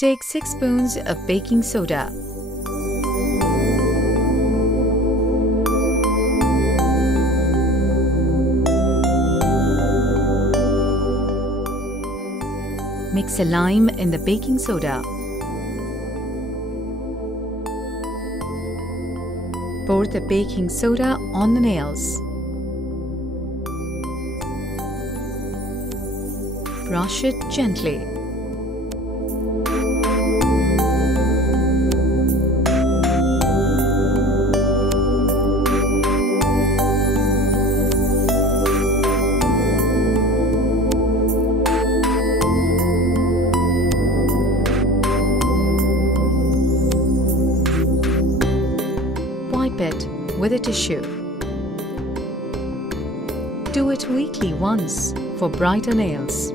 Take 6 spoons of baking soda. Mix a lime in the baking soda. Pour the baking soda on the nails. Brush it gently. Wipe it with a tissue. Do it weekly once for brighter nails.